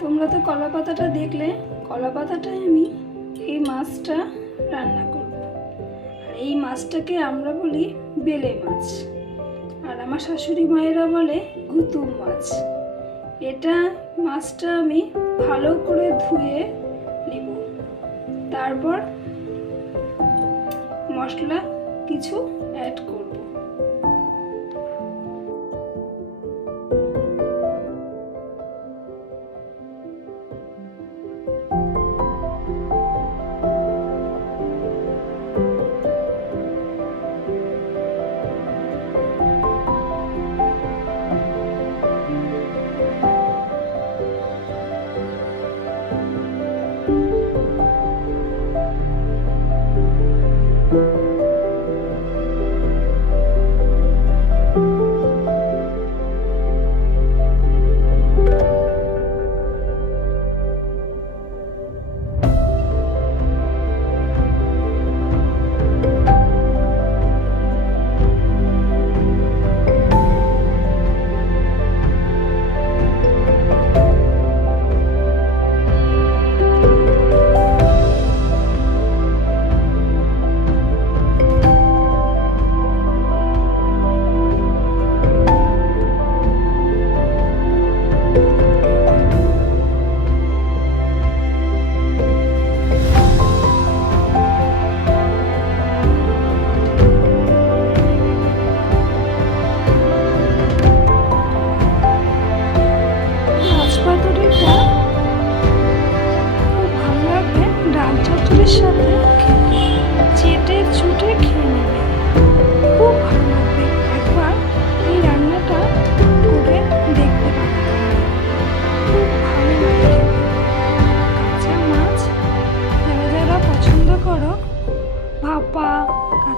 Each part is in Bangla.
তোমরা তো কলা পাতাটা দেখলে কলা পাতাটায় আমি এই মাছটা রান্না করব। আর এই মাছটাকে আমরা বলি বেলে মাছ। আর আমার শাশুড়ি মায়েরা বলে গুতুম মাছ। এটা মাছটা আমি ভালো করে ধুয়ে নেব। তারপর মশলা কিছু অ্যাড করব। মাছ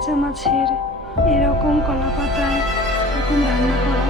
কাঁচা মাছের এরকম কলাপাতায় এরকম রান্না করা